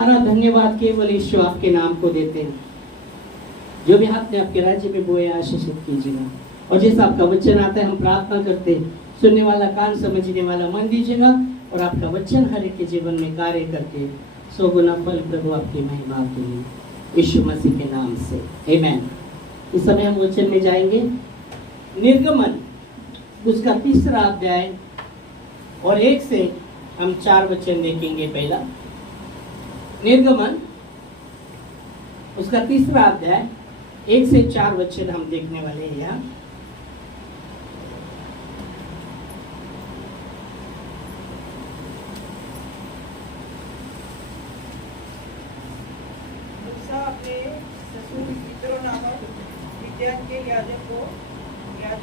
सारा धन्यवाद केवल ईश्वर आपके नाम को देते हैं। जो भी आपने आपके राज्य में बोए आशीषित कीजिएगा। और जैसा आपका वचन आता है हम प्रार्थना करते हैं, सुनने वाला कान समझने वाला मन दीजिएगा और आपका वचन हर एक के जीवन में कार्य करके 100 गुना फल प्रभु आपकी महिमा के लिए यीशु मसीह के नाम से आमीन। इस समय हम वचन में जाएंगे। निर्गमन उसका 3रा अध्याय और 1 से हम 4 वचन देखेंगे। पहला निर्गमन उसका 3रा अध्याय 1 से 4 वचन हम देखने वाले हैं। यहाँ मूसा अपने ससुर यित्रो नामक मिद्यान के याजक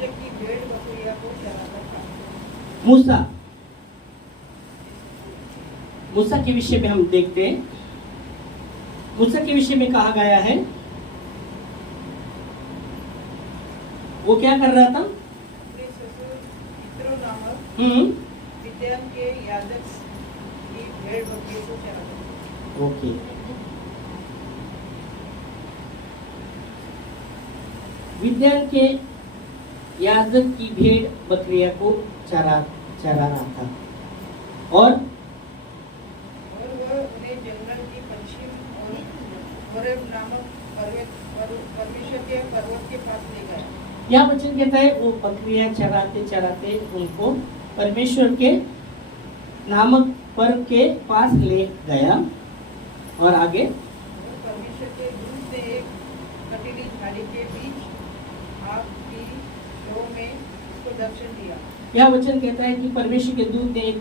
की भेड़ बकरियां को चराता था। मूसा के विषय में हम देखते हैं। मूसा के विषय में कहा गया है वो क्या कर रहा था? अपने ससुर यित्रो नामक मिद्यान के याजक की भेड़ बकरियों को चराता था। ओके, मिद्यान के याजक की भेड़ बकरियां को चरा रहा था और वह उन्हें जंगल की पश्चिम और होरेब नामक परमेश्वर के पर्वत के पास ले गया। यह वचन कहता है वो बकरियां चराते चराते उनको परमेश्वर के नामक पर्व के पास ले गया और आगे परमेश्वर के दूत ने एक कटीली झाड़ी के बीच आग की लौ में उसको दर्शन दिया। यह वचन कहता है कि परमेश्वर के दूत ने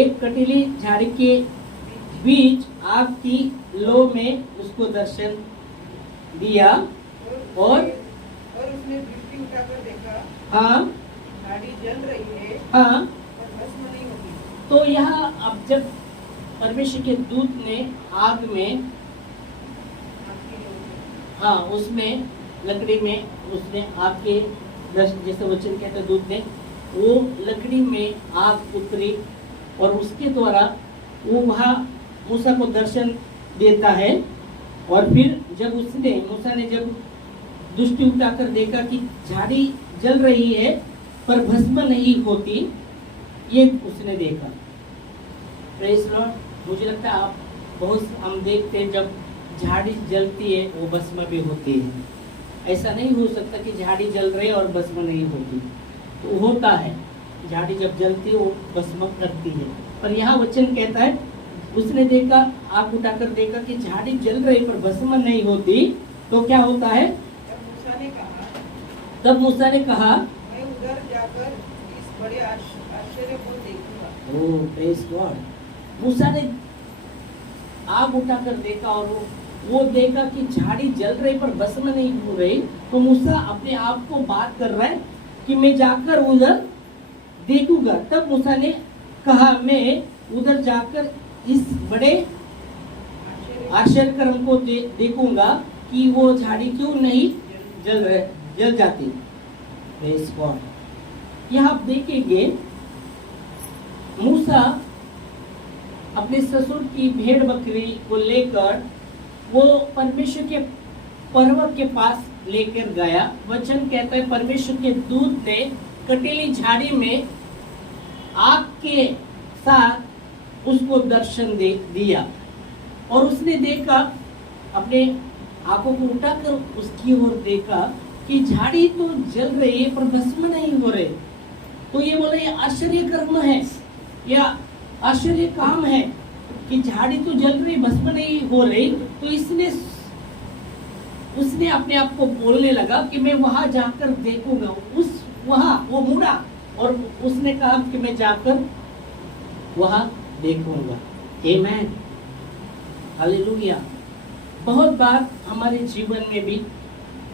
एक कटीली झाड़ी के बीच आग की लो में उसको दर्शन दिया और उसने दृष्टि उठाकर देखा, हाँ झाड़ी जल रही है हाँ और भस्म नहीं होगी। तो यहाँ अब जब परमेश्वर के दूत ने आग में हाँ उसमें लकड़ी में उसने आग के जैसे वचन कहते दूत ने वो लकड़ी में आग उतरी और उसके द्वारा वो वहाँ मूसा को दर्शन देता है। और फिर जब मूसा ने जब दृष्टि उठाकर देखा कि झाड़ी जल रही है पर भस्म नहीं होती, ये उसने देखा। Praise Lord. मुझे लगता है आप बहुत हम देखते हैं जब झाड़ी जलती है वो भस्म भी होती है। ऐसा नहीं हो सकता कि झाड़ी जल रही है और भस्म नहीं होती, तो होता है। झाड़ी जब जलती है वो भस्म करती है। पर यहाँ वचन कहता है उसने देखा, आग उठाकर देखा कि झाड़ी जल रही पर भस्म नहीं होती, तो क्या होता है? तब मूसा ने कहा मैं उधर जाकर इस बड़े आश्चर्य को देखूंगा। ओह प्रेज़ गॉड। मूसा ने आग उठाकर देखा और वो देखा कि झाड़ी जल रही पर भस्म नहीं हो रही। तो मूसा अपने आप को बात कर रहा है कि मैं जाकर उधर देखूंगा। तब मूसा ने कहा मैं उधर जाकर इस बड़े आश्चर्य कर्म को देखूंगा कि वो झाड़ी क्यों नहीं जल जाती। Praise God. यह आप देखेंगे मूसा अपने ससुर की भेड़ बकरी को लेकर वो परमेश्वर के पर्वत के पास लेकर गया। वचन कहता है परमेश्वर के दूत ने कटीली झाड़ी में आग के साथ उसको दर्शन दिया और उसने देखा, अपने आंखों को उठाकर उसकी ओर देखा कि झाड़ी तो जल रही है पर भस्म नहीं हो रहे। तो ये बोले ये आश्चर्य कर्म है या आश्चर्य काम है कि झाड़ी तो जल रही भस्म नहीं हो रही। तो उसने अपने आप को बोलने लगा कि मैं वहां जाकर देखूंगा। वो मुड़ा और उसने कहा कि मैं जाकर वहां देखूंगा। आमीन, हालेलुया। बहुत बार हमारे जीवन में भी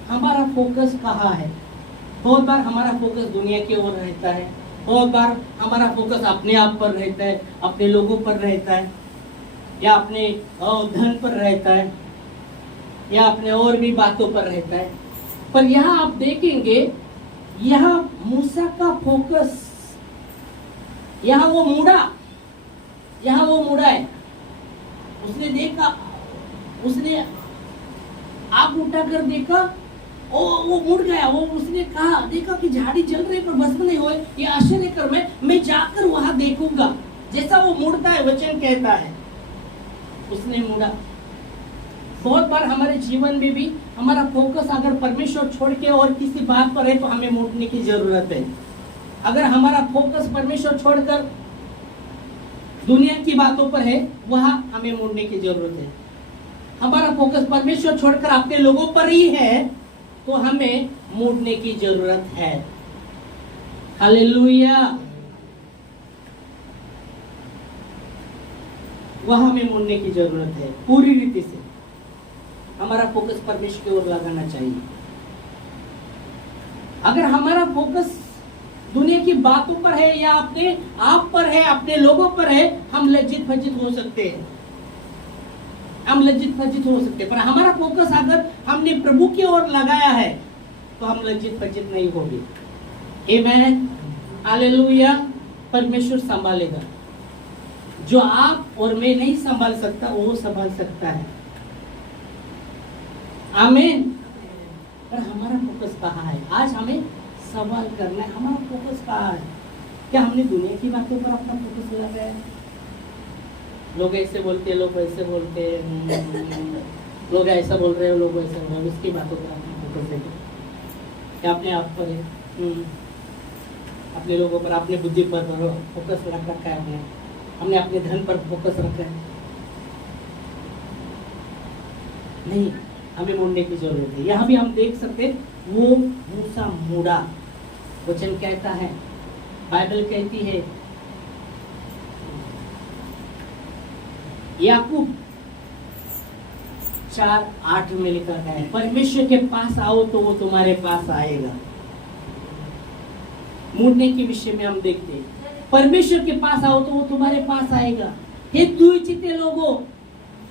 हमारा फोकस कहाँ है? बहुत बार हमारा फोकस दुनिया की ओर रहता है, बहुत बार हमारा फोकस अपने आप पर रहता है, अपने लोगों पर रहता है या अपने धन पर रहता है या अपने और भी बातों पर रहता है। पर यहाँ आप देखेंगे यहाँ मूसा का फोकस, यहाँ वो मुड़ा है उसने देखा, उसने आंख उठाकर देखा, वो मुड़ गया। वो उसने कहा, देखा कि झाड़ी जल रही पर भस्म नहीं हुए, ये आश्चर्य कर मैं जाकर वहां देखूंगा। जैसा वो मुड़ता है, वचन कहता है उसने मुड़ा। बहुत बार हमारे जीवन में भी हमारा फोकस अगर परमेश्वर छोड़ के और किसी बात पर है तो हमें मुड़ने की जरूरत है। अगर हमारा फोकस परमेश्वर छोड़कर दुनिया की बातों पर है, वहां हमें मुड़ने की जरूरत है। हमारा फोकस परमेश्वर छोड़कर अपने लोगों पर ही है तो हमें मुड़ने की जरूरत है। हालेलुया। वहां हमें मुड़ने की जरूरत है। पूरी रीति से हमारा फोकस परमेश्वर की ओर लगाना चाहिए। अगर हमारा फोकस दुनिया की बातों पर है या अपने आप पर है, अपने लोगों पर है, हम लज्जित फज्जित हो सकते हैं। हम लज्जित फज्जित हो सकते हैं। पर हमारा फोकस अगर हमने प्रभु की ओर लगाया है तो हम लज्जित फज्जित नहीं होंगे। आमेन, हालेलुया। परमेश्वर संभालेगा। जो आप और मैं नहीं संभाल सकता वो संभाल सकता है। आमीन। पर हमारा फोकस कहाँ है? आज हमें सवाल करना है, हमारा फोकस कहाँ है? क्या हमने दुनिया की बातों पर अपना फोकस लगाया है? लोग ऐसे बोलते हैं, लोग वैसे बोलते हैं, लोग ऐसा बोल रहे हैं, लोग वैसा बोल रहे हैं, उसकी बातों पर अपना फोकस है क्या? अपने आप पर है, अपने लोगों पर, अपने बुद्धि पर फोकस रख रखा है। हमने अपने धन पर फोकस रखा है? नहीं, हमें मुड़ने की जरूरत है। यहाँ भी हम देख सकते हैं, वो मूसा मुड़ा। वचन कहता है, बाइबल कहती है, याकूब 4:8 में लिखा है, परमेश्वर के पास आओ तो वो तुम्हारे पास आएगा। मुड़ने के विषय में हम देखते हैं, परमेश्वर के पास आओ तो वो तुम्हारे पास आएगा। हे द्विचित्ते लोगों,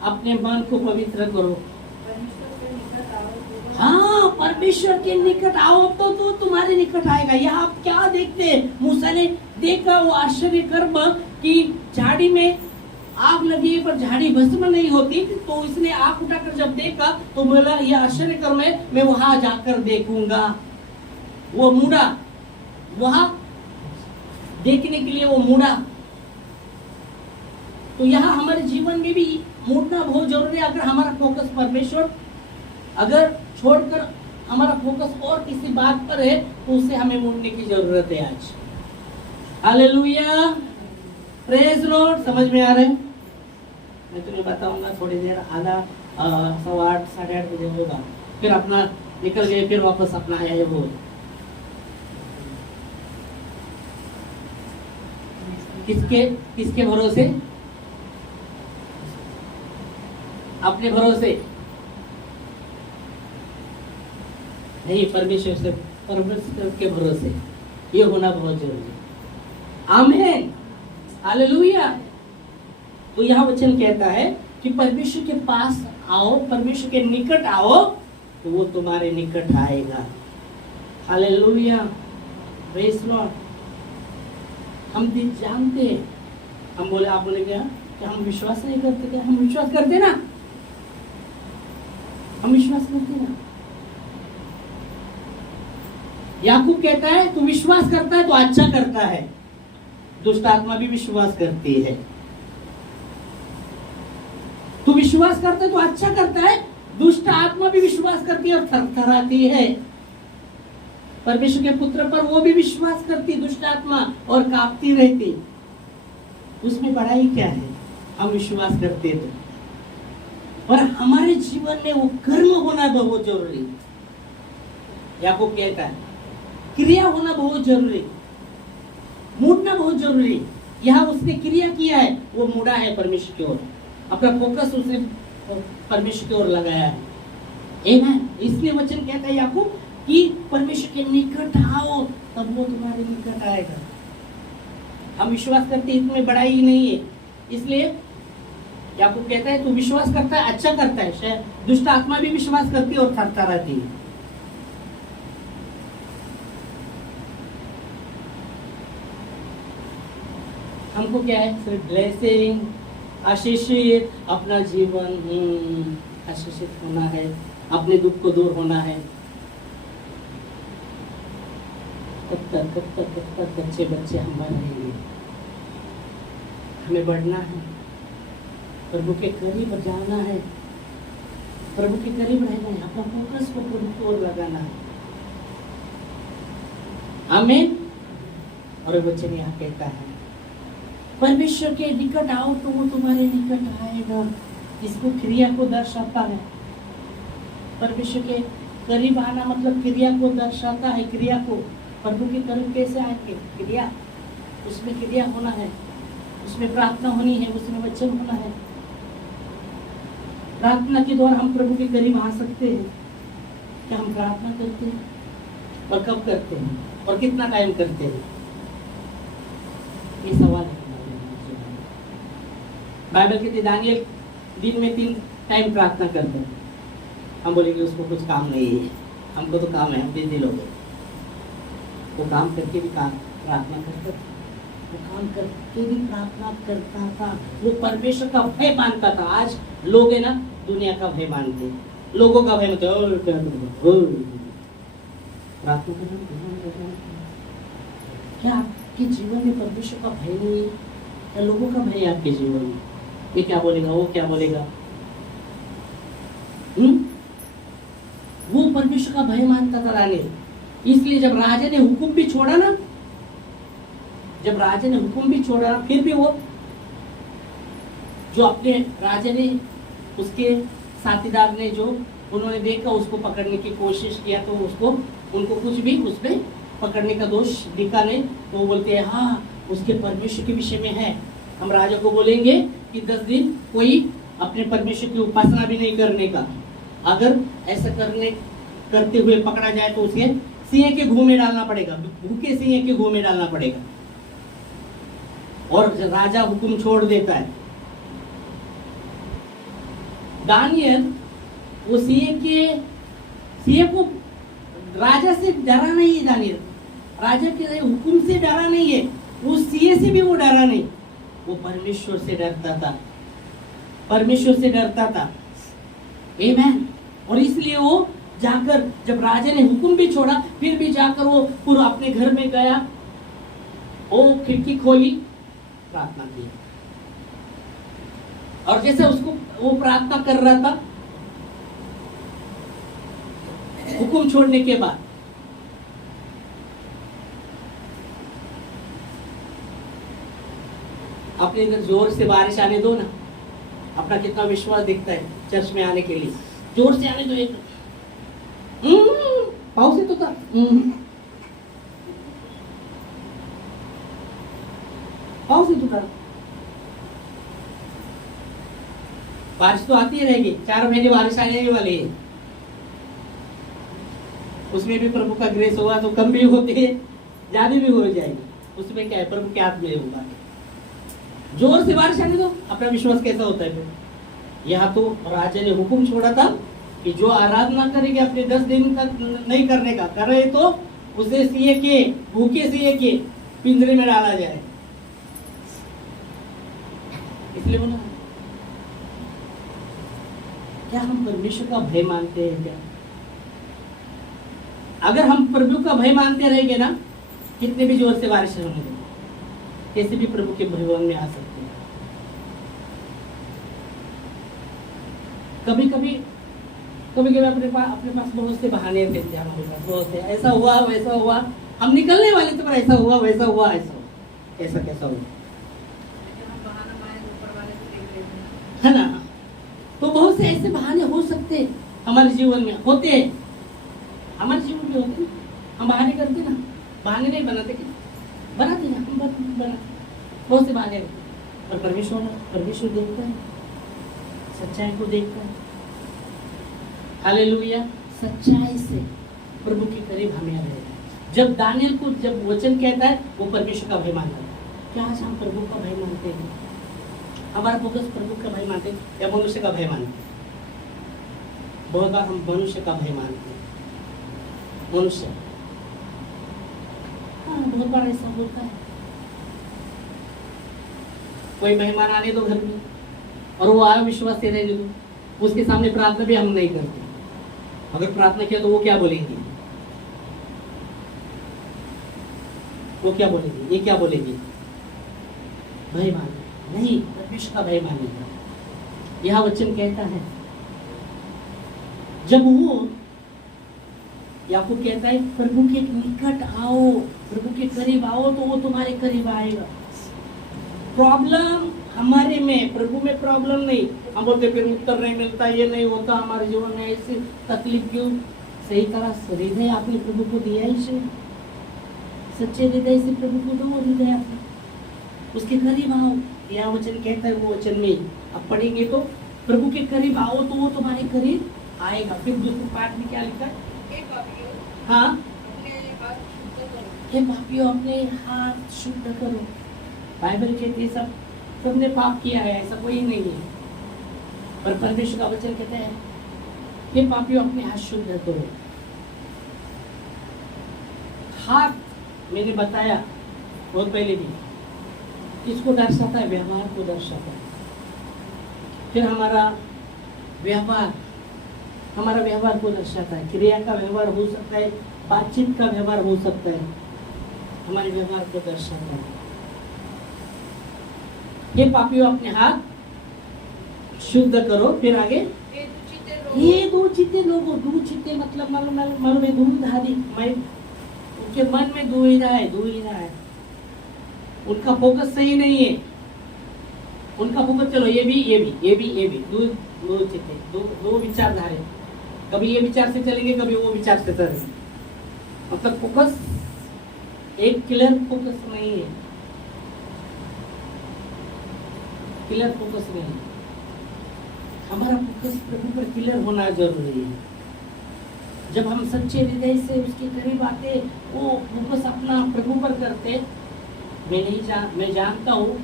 अपने मन को पवित्र करो। हाँ, परमेश्वर के निकट आओ तो तुम्हारे निकट आएगा। यहाँ आप क्या देखते हैं? मूसा ने देखा वो आश्चर्य कर्म कि झाड़ी में आग लगी पर झाड़ी भस्म नहीं होती, तो इसने आंख उठाकर जब देखा तो बोला, यह आश्चर्य कर्म है, मैं वहां जाकर देखूंगा। वो मुड़ा, वहां देखने के लिए वो मुड़ा। तो यहाँ हमारे जीवन में भी मुड़ना बहुत जरूरी है। अगर हमारा फोकस परमेश्वर अगर छोड़कर हमारा फोकस और किसी बात पर है तो उससे हमें मुड़ने की जरूरत है आज। Hallelujah, praise Lord. समझ में आ रहे हैं? मैं तुम्हें बताऊंगा थोड़ी देर, आधा 8:15 8:30 बजे होगा, फिर अपना निकल गए, फिर वापस अपना आया वो। किसके भरोसे? अपने भरोसे नहीं, परमेश्वर के भरोसे। ये होना बहुत जरूरी है। आमीन, हालेलुया। तो यहाँ वचन कहता है कि परमेश्वर के पास आओ, परमेश्वर के निकट आओ तो वो तुम्हारे निकट आएगा। Hallelujah, praise Lord. हम दिन जानते हैं, हम बोले, आप बोले क्या हम विश्वास नहीं करते? क्या हम विश्वास करते ना? हम विश्वास करते ना? याकूब कहता है, तू विश्वास करता है तो अच्छा करता है। दुष्ट आत्मा भी विश्वास करती है। तू विश्वास करता है तो अच्छा करता है, दुष्ट आत्मा भी विश्वास करती है और थरथराती है। परमेश्वर के पुत्र पर वो भी विश्वास करती, दुष्ट आत्मा, और कांपती रहती। उसमें बड़ाई क्या है? हम विश्वास करते तो। और हमारे जीवन में वो कर्म होना बहुत जरूरी। याकूब कहता है, क्रिया होना बहुत जरूरी, मुड़ना बहुत जरूरी। यहाँ उसने क्रिया किया है, वो मुड़ा है परमेश्वर की ओर। अपना फोकस उसने परमेश्वर की ओर लगाया है। आमीन। इसलिए वचन कहता है याकूब कि परमेश्वर के निकट आओ तब वो तुम्हारे निकट आएगा। हम विश्वास करते हैं, इसमें बड़ाई ही नहीं है। इसलिए याकूब कहता है, तू विश्वास करता है, अच्छा करता है। शायद दुष्ट आत्मा भी विश्वास करती है और थरथराती है। हमको क्या है? सिर्फ ब्लेसिंग, आशीषित अपना जीवन आशीषित होना है, अपने दुख को दूर होना है। कब तक बच्चे बच्चे हम बन रहेंगे। हमें बढ़ना है, प्रभु के करीब जाना है, प्रभु के करीब रहना है, अपना फोकस को प्रभु की ओर लगाना है। आमीन। और वचन यहाँ कहता है परमेश्वर के निकट आओ तो वो तुम्हारे निकट आएगा। इसको क्रिया को दर्शाता है। परमेश्वर के करीब आना मतलब क्रिया को दर्शाता है। क्रिया को प्रभु के करीब कैसे आएंगे? क्रिया, उसमें क्रिया होना है, उसमें प्रार्थना होनी है, उसमें वचन होना है। प्रार्थना के द्वारा हम प्रभु के करीब आ सकते हैं। क्या हम प्रार्थना करते हैं? और कब करते हैं? और कितना टाइम करते हैं? ये सवाल है। बाइबल कहती है दानियल दिन में 3 टाइम प्रार्थना करते हैं। हम बोलेंगे उसको कुछ काम नहीं है, हमको तो काम है, हम बिजी लोग हैं। वो काम करके भी प्रार्थना करता था, वो काम करके भी प्रार्थना करता था। वो परमेश्वर का भय मानता था। आज लोग है ना दुनिया का भय मानते हैं, लोगों का भय मानते हैं। प्रार्थना करना क्या आपके जीवन में परमेश्वर का भय नहीं है? या लोगों का भय है आपके जीवन में? ये क्या बोलेगा, वो क्या बोलेगा? वो परमेश्वर का भय मानता था दानियल। इसलिए जब राजा ने हुक्म भी छोड़ा ना, जब राजा ने हुक्म भी छोड़ा, फिर भी वो जो अपने राजा ने, उसके साथीदार ने, जो उन्होंने देखा उसको पकड़ने की कोशिश किया, तो उसको उनको कुछ भी उसमें पकड़ने का दोष दिखा नहीं। तो वो बोलते हैं हाँ उसके परमेश्वर के विषय में है। हम राजा को बोलेंगे कि 10 दिन कोई अपने परमेश्वर की उपासना भी नहीं करने का। अगर ऐसा करते हुए पकड़ा जाए तो उसे सिंह के घूम में डालना पड़ेगा, भूखे सिंह के घूम में डालना पड़ेगा। और राजा हुक्म छोड़ देता है। दानियल वो सिंह को राजा से डरा नहीं है। दानियल राजा के हुक्म से डरा नहीं है, वो सिंह से भी वो डरा नहीं, वो परमेश्वर से डरता था, परमेश्वर से डरता था। आमीन। और इसलिए वो जाकर, जब राजा ने हुक्म भी छोड़ा, फिर भी जाकर वो पूरा अपने घर में गया, वो खिड़की खोली, प्रार्थना की। और जैसे उसको वो प्रार्थना कर रहा था हुक्म छोड़ने के बाद, अपने इधर जोर से बारिश आने दो ना। अपना कितना विश्वास दिखता है चर्च में आने के लिए। जोर से आने दो। एक पाउस तो था। पाउस तो था। बारिश तो आती ही रहेगी, 4 महीने बारिश आने वाली है। उसमें भी प्रभु का ग्रेस हुआ तो कम भी होती है, ज्यादा भी हो जाएगी। उसमें क्या है, प्रभु के हाथ में होगा। जोर से बारिश आने दो। अपना विश्वास कैसा होता है फिर? यहाँ तो राजा ने हुक्म छोड़ा था कि जो आराधना करेंगे अपने 10 दिन तक नहीं करने का, कर रहे तो उसे सिंह के, भूखे सिंह के पिंजरे में डाला जाए। इसलिए बोला, क्या हम परमेश्वर का भय मानते हैं क्या? अगर हम प्रभु का भय मानते रहेंगे ना, कितने भी जोर से बारिश होने दो, कैसे भी प्रभु के भवन में आ सकते हैं। कभी कभी अपने पास बहुत से बहाने देते हैं। हमारे पास बहुत से, ऐसा हुआ वैसा हुआ, हम निकलने वाले थे पर ऐसा हुआ वैसा हुआ, ऐसा कैसा हुआ, है ना? तो बहुत से ऐसे बहाने हो सकते हैं हमारे जीवन में, होते हैं हमारे जीवन में, होते हैं। हम बहाने करते ना, बहाने नहीं बनाते क्या? बनाते हैं हम, बनाते बहुत से बहाने। और परमेश्वर देखता है, सच्चाई को देखता है। हालेलुया। सच्चाई से प्रभु के करीब हमें रहे। जब दानियल को जब वचन कहता है वो परमेश्वर का भय मानता है। क्या आज हम प्रभु का भय मानते हैं? हमारा फोकस प्रभु का भय मानते हैं या मनुष्य का भय मानते हैं? बहुत बार हम मनुष्य का भय मानते हैं। मनुष्य, हाँ बहुत बार ऐसा होता है। कोई मेहमान आने दो घर में, और वो अविश्वास से रहने दो, उसके सामने प्रार्थना भी हम नहीं करते। अगर प्रार्थना किया तो वो क्या बोलेंगे, वो क्या बोलेंगे, ये क्या बोलेंगे, भय माने नहीं, परमेश्वर का भय मानेगा। यह वचन कहता है जब वो याकूब कहता है प्रभु के निकट आओ, प्रभु के करीब आओ तो वो तुम्हारे करीब आएगा। प्रॉब्लम हमारे में, प्रभु में प्रॉब्लम नहीं। हम बोलते फिर उत्तर नहीं मिलता, ये नहीं होता हमारे जीवन में, ऐसी तकलीफ क्यों। सही तरह हृदय आपने प्रभु को दिया ही से, सच्चे हृदय से प्रभु को दो हृदय आपने, उसके करीब आओ। यह वचन कहता है, वो वचन में अब पढ़ेंगे तो प्रभु के करीब आओ तो वो तुम्हारे करीब आएगा। फिर दूसरे पाठ में क्या लिखा है, हाँ, हे पापियों अपने हाथ शुद्ध करो। बाइबल कहती है सबने पाप किया है, ऐसा कोई नहीं है, पर परमेश्वर का वचन कहता है हे पापियों अपने हाथ शुद्ध करो। हाथ मैंने बताया बहुत पहले भी, किसको दर्शाता है, व्यवहार को दर्शाता है। फिर हमारा व्यवहार को दर्शाता है। क्रिया का व्यवहार हो सकता है, बातचीत का व्यवहार हो सकता है, हमारे व्यवहार को दर्शाता है। ये पापियों अपने हाथ शुद्ध करो। फिर आगे, ये दो चित्ते लोगों, दो चित्ते मतलब मन में दुविधारी, उनके मन में दुविधा है, उनका फोकस सही नहीं है। उनका फोकस, चलो ये भी दो चित्ते, दो विचारधारे, कभी ये विचार से चलेंगे, कभी वो विचार से चलेंगे। मतलब फोकस एक क्लियर फोकस नहीं है, क्लियर फोकस नहीं है। हमारा फोकस प्रभु पर क्लियर होना जरूरी है। जब हम सच्चे हृदय से उसके करीब आते, वो फोकस अपना प्रभु पर करते, मैं जानता हूँ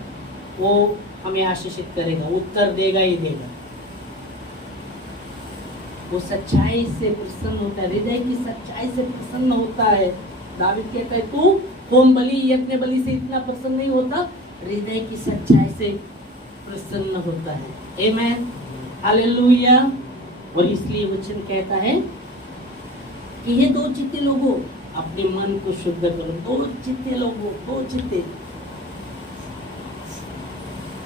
वो हमें आशीषित करेगा, उत्तर देगा ही देगा। वो सच्चाई से प्रसन्न होता है, हृदय की सच्चाई से प्रसन्न होता है। दावीद कहता है तू होम बलि यज्ञ बलि से इतना प्रसन्न नहीं होता, हृदय की सच्चाई से प्रसन्न होता है। आमेन, हालेलुया। और इसलिए वचन कहता है कि ये दो चित्ते लोगों अपने मन को शुद्ध करो। दो चित्ते लोगों, दो चित्ते।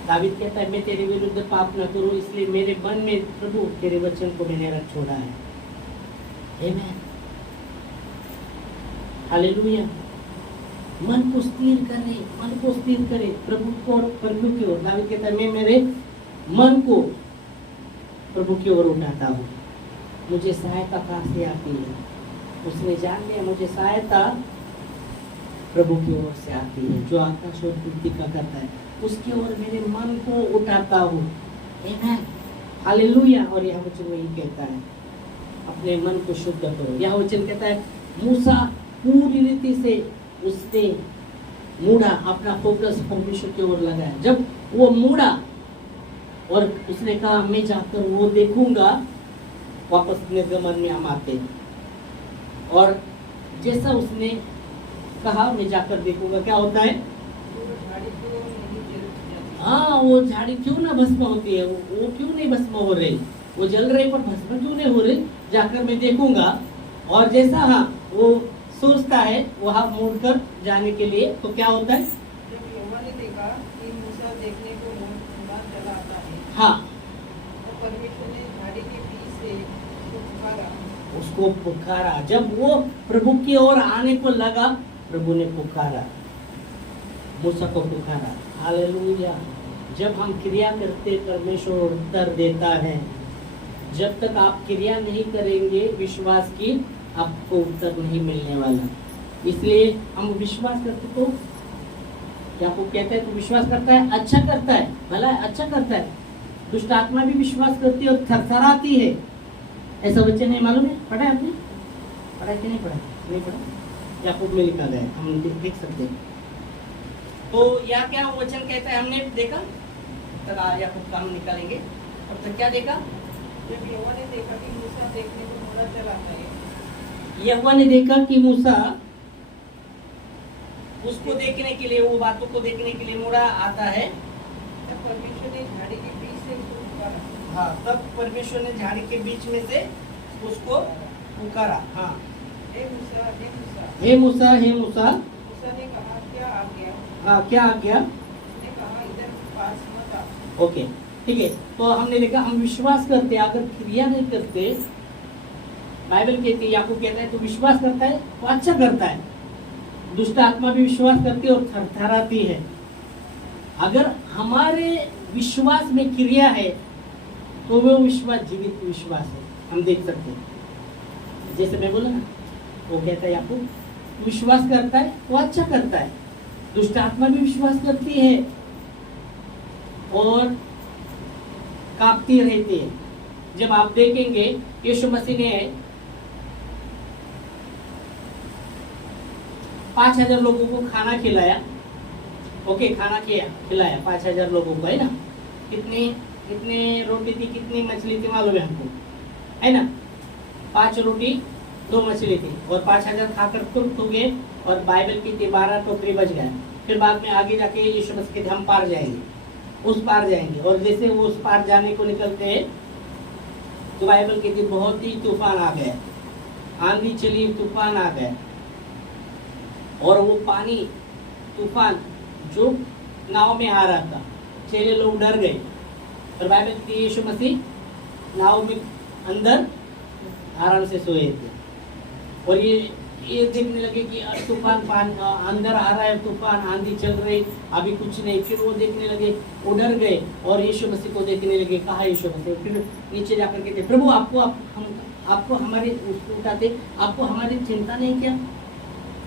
दावीद कहता है मैं तेरे विरुद्ध पाप न करूं, इसलिए मेरे मन में प्रभु तेरे वचन को मैंने रख छोड़ा है। आमेन, हालेलुया। मन को स्थिर करे प्रभु को और प्रभु की ओर। दावीद कहता है मैं मेरे मन को प्रभु की ओर उठाता हूँ, मुझे सहायता कहाँ से आती है। उसने जान लिया मुझे सहायता प्रभु की ओर से आती है, जो आकाश और पृथ्वी का करता है, उसकी ओर मेरे मन को उठाता हूँ। आमेन, हालेलुया। और यह वचन वही कहता है अपने मन को शुद्ध करो। यह वचन कहता है मूसा पूरी रीति से उसने मुड़ा, अपना फोकस परमेश्वर की ओर लगाया। जब वो मुड़ा और उसने कहा मैं जाकर वो देखूंगा, वापस निर्गमन में हम आते। और जैसा उसने कहा मैं जाकर देखूंगा, क्या होता है, हाँ, वो झाड़ी क्यों ना भस्म होती है, वो क्यों नहीं भस्म हो रही, वो जल रही पर भस्म क्यों नहीं हो रही, जाकर मैं देखूंगा। और जैसा हाँ वो सोचता है वहाँ मुड़कर जाने के लिए, तो क्या होता है, जब यहोवा ने देखा कि मूसा देखने को मुड़ा चला आता है, हाँ, तो परमेश्वर ने झाड़ी के बीच से उसको पुकारा। जब वो प्रभु की ओर आने को लगा, प्रभु ने पुकारा, मूसा को पुकारा। हालेलुया। जब हम क्रिया करते परमेश्वर उत्तर देता है। जब तक आप क्रिया नहीं करेंगे विश्वास की, आपको उत्तर नहीं मिलने वाला। इसलिए हम विश्वास करते तो क्या आपको कहते हैं, तो विश्वास करता है अच्छा करता है, भला अच्छा करता है। दुष्ट आत्मा भी विश्वास करती है और थरथराती है, ऐसा वचन नहीं मालूम है, पढ़ा है आपने, पढ़ा कि नहीं पढ़ा, नहीं पढ़ा, याकूब में लिखा गया है, हम देख सकते हैं। तो या क्या वचन कहता है, हमने देखा तक याकूब का हम निकालेंगे। और तक क्या देखा, जब यहोवा ने देखा कि मूसा देखने को मुड़ा चला आता है, यहोवा ने देखा कि मूसा उसको देखने के लिए, वो बातों को देखने के लिए मुड़ा आता है, तब परमेश्वर ने झाड़ी के बीच से उसको पुकारा। हाँ, तब परमेश्वर ने झाड़ी के बीच में से उसको पुकारा। हाँ, हे मूसा, हे मूसा। हे मूसा, हे मूसा। मूसा ने कहा, क्या आज्ञा? हाँ, क्या आज्ञा? उसने कहा, इधर पास मत आ। ओके, ठीक है। तो हमने देखा, हम विश्वास करते हैं, अगर क्रिया नहीं करते, बाइबल कहती है, याकूब कहता है, तो विश्वास करता है तो अच्छा करता है। दुष्ट आत्मा भी विश्वास करती है और थरथराती है। अगर हमारे विश्वास में क्रिया है तो वो विश्वास जीवित विश्वास है, हम देख सकते हैं। जैसे मैं बोला ना, वो कहता है याकूब विश्वास करता है तो अच्छा करता है। दुष्ट आत्मा भी विश्वास करती है और कांपती रहती है। जब आप देखेंगे यीशु मसीह ने 5,000 लोगों को खाना खिलाया। ओके, खाना खिलाया 5,000 लोगों को, है ना। कितनी रोटी थी, कितनी मछली थी मालूम है हमको, है ना। 5 रोटी 2 मछली थी और 5,000 खाकर तृप्त हो गए। और बाइबल की 12 टोकरी बच गया। फिर बाद में आगे जाके यीशु मसीह कहते हम पार जाएंगे, उस पार जाएंगे। और जैसे वो उस पार जाने को निकलते हैं तो बाइबल कहती बहुत ही तूफान आ गया, आंधी चली, तूफान आ गया। और वो पानी तूफान जो नाव में आ रहा था, चेले लोग डर गए। और बाइबल कहती यीशु मसीह नाव में अंदर आराम से सोए थे। और ये देखने लगे कि तूफान अंदर आ रहा है, तूफान आंधी चल रही, अभी कुछ नहीं। फिर वो देखने लगे, वो डर गए और यीशु मसीह को देखने लगे। कहा यीशु मसीह, फिर नीचे जाकर कहते प्रभु आपको हमारे उठाते, आपको हमारी चिंता नहीं क्या?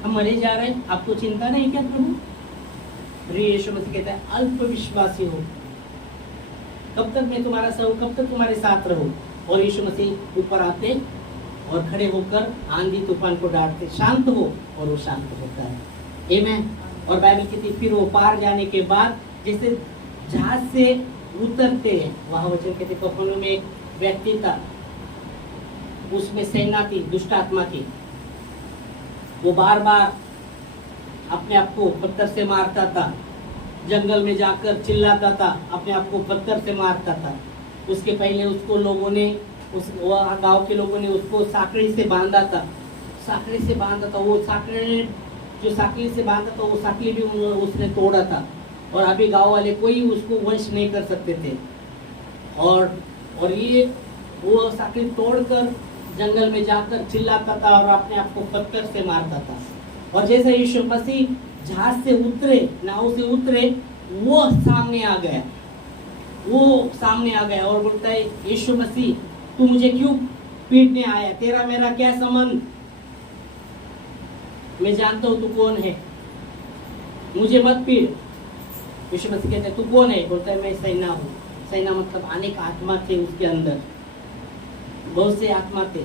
हम मरे जा रहे हैं, आपको चिंता नहीं क्या प्रभु? फिर यीशु मसीह कहता है अल्प विश्वासी हो, कब तक मैं तुम्हारा साथ, कब तक तुम्हारे साथ रहूं? और यीशु मसीह ऊपर आते और खड़े होकर आंधी तूफान को डांटते, शांत हो, और वो शांत होता है। आमीन। और बाइबल कहती फिर वो पार जाने के बाद जैसे जहाज से उतरते हैं, वहां वचन कहते कफनों में एक व्यक्ति था, उसमें सेना थी, दुष्ट आत्मा थी। वो बार बार अपने आप को पत्थर से मारता था, जंगल में जाकर चिल्लाता था, अपने आप को पत्थर से मारता था। उसके पहले उसको लोगों ने, उस गांव के लोगों ने उसको साकड़ी से बांधा था, साकड़ी से बांधा था। वो साकड़ी जो साकड़ी से बांधा था, वो साकड़ी भी उसने तोड़ा था। और अभी गांव वाले कोई उसको वंश नहीं कर सकते थे। और ये वो साकड़ी तोड़कर जंगल में जाकर चिल्लाता था और अपने आप को पत्थर से मारता था। और जैसे यीशु मसीह जहाज से उतरे, नाव से उतरे, वो सामने आ गया, वो सामने आ गया और बोलता है यीशु मसीह तू मुझे क्यों पीटने आया? तेरा मेरा क्या संबंध? मैं जानता हूं तू कौन है, मुझे मत पीट। यीशु मसीह कहते हैं तू कौन है? बोलता है मैं सेना हूँ। सेना मतलब अनेक आत्मा थे उसके अंदर, बहुत से आत्मा थे।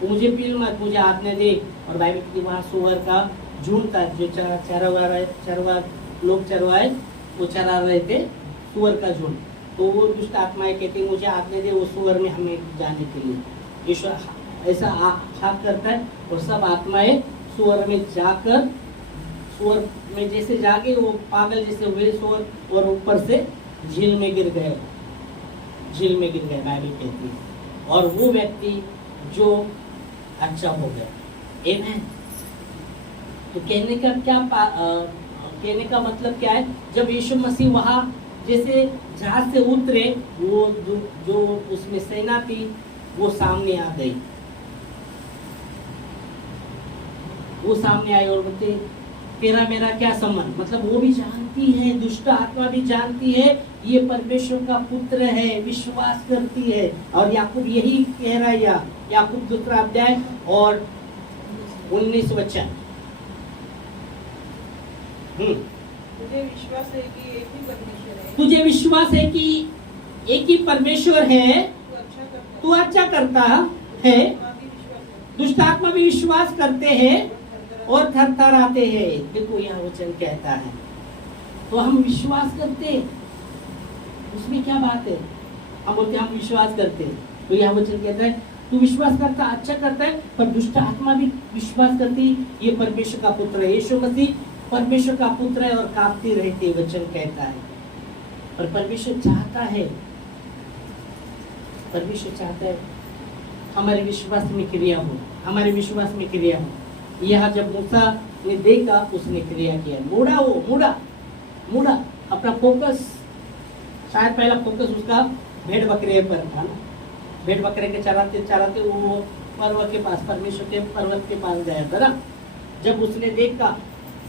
वो मुझे पीट मत, मुझे आज्ञा दे। और बाइबल की वहाँ सुअर का झुंड था, जो चरवा लोग चरवाए, वो चरा रहे थे सुअर का झुंड। तो वो दुष्ट आत्माएं कहती मुझे आज्ञा दे वो सुअर में हमें जाने के लिए। ईश्वर ऐसा हाथ करता है और सब आत्माएं सुअर में जाकर, सुअर में जैसे जाके वो पागल जैसे हुए सुअर, और ऊपर से झील में गिर गए, झील में गिर गए बाइबल कहती है। और वो व्यक्ति जो अच्छा हो गया। आमीन। तो कहने का मतलब क्या है? जब यीशु मसीह वहां जैसे जहाज से उतरे, वो जो उसमें सेना थी वो सामने आ गई, वो सामने आई और बोलते तेरा मेरा क्या संबंध? मतलब वो भी जानती है, दुष्ट आत्मा भी जानती है ये परमेश्वर का पुत्र है, विश्वास करती है। और याकूब यही कह रहा है, याकूब 2 अध्याय और 19 वचन। तुझे विश्वास है कि एक ही परमेश्वर है, तुझे विश्वास है कि एक ही परमेश्वर है, तू अच्छा करता है। दुष्ट आत्मा भी विश्वास करते हैं और थरथराते हैं। देखो यहाँ वचन कहता है, तो हम विश्वास करते, उसमें क्या बात है? हम बोलते हम विश्वास करते, तो यह वचन कहता है तू विश्वास करता, अच्छा करता है, पर दुष्ट आत्मा भी विश्वास करती ये परमेश्वर का पुत्र है। यीशु मसीह परमेश्वर का पुत्र है और कांपती रहती है, वचन कहता है। पर परमेश्वर चाहता है परमेश्वर चाहता है हमारे विश्वास में क्रिया हो, हमारे विश्वास में क्रिया हो। यह जब मूसा ने देखा उसने क्रिया किया। मुड़ा अपना फोकस, शायद पहला फोकस उसका भेड़ बकरे पर था ना। भेड़ बकरे के चराते वो पर्वत के पास, परमेश्वर के पर्वत के पास गया था ना। जब उसने देखा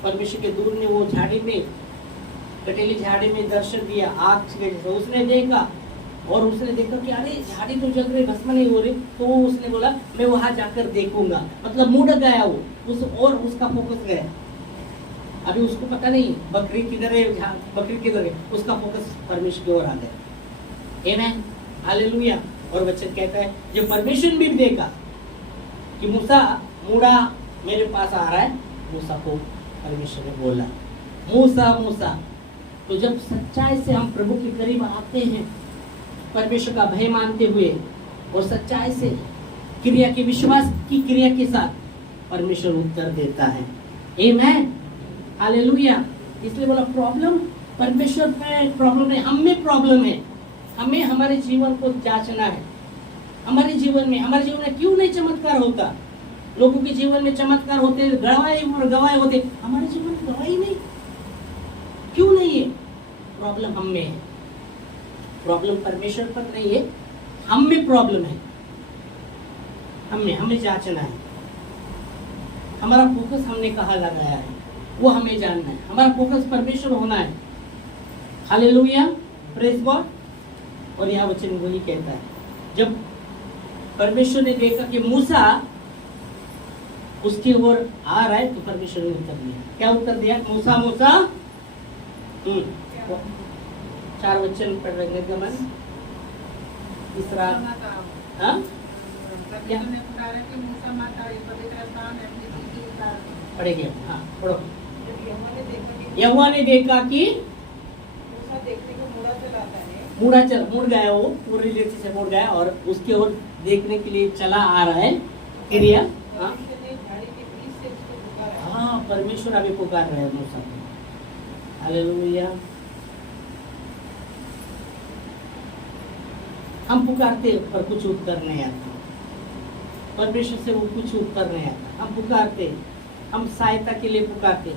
परमेश्वर के दूर ने वो झाड़ी में, कटेली झाड़ी में दर्शन दिया आग के जैसे, उसने देखा और उसने देखा कि अरे झाड़ी तो जल रही, भस्म नहीं हो रही, तो वो उसने बोला मैं वहां जाकर देखूंगा। मतलब मुड़ गया वो उस, और उसका फोकस गया। अभी उसको पता नहीं बकरी किधर है, बकरी किधर है, उसका फोकस परमेश्वर की ओर आ गया। आमीन, हालेलुया। और वचन कहता है जब परमेश्वर भी देखा कि मूसा मुड़ा मेरे पास आ रहा है, मूसा को परमेश्वर ने बोला मूसा मूसा। तो जब सच्चाई से हम प्रभु के करीब आते हैं, परमेश्वर का भय मानते हुए और सच्चाई से क्रिया के विश्वास की क्रिया के साथ, परमेश्वर उत्तर देता है। आमीन, हालेलुया। इसलिए बोला प्रॉब्लम परमेश्वर में प्रॉब्लम नहीं, हम में प्रॉब्लम है। हमें हमारे जीवन को जांचना है। हमारे जीवन में क्यों नहीं चमत्कार होता? लोगों के जीवन में चमत्कार होते, गवाही होते, हमारे जीवन में गवाही नहीं, क्यों नहीं है? प्रॉब्लम हम में है। प्रॉब्लम परमेश्वर पर नहीं है, हम में प्रॉब्लम है। हमें जांचना है। हमारा फोकस हमने कहाँ लगाया है वो हमें जानना है। हमारा फोकस परमेश्वर होना है। Hallelujah, praise God. और यह वचन वही कहता है, जब परमेश्वर ने देखा कि मूसा उसकी ओर आ रहा है, तो परमेश्वर ने उत्तर दिया। क्या उत्तर दिया? मूसा मूसा। 4 वचन पढ़ रहे गमन। तीसरा हाँ क्या पढ़ेंगे? हाँ पढ़ो। यहोवा ने देखा कि मूसा देखने को मुड़ गया, वो पूरी रीति से मुड़ गया और उसकी ओर देखने के लिए चला आ रहा है क्रिया। हाँ, परमेश्वर अभी पुकार रहे हैं मूसा को। हालेलुया। हम पुकारते पर कुछ उत्तर नहीं आता, परमेश्वर से वो कुछ उत्तर नहीं आता। हम पुकारते, हम सहायता के लिए पुकारते,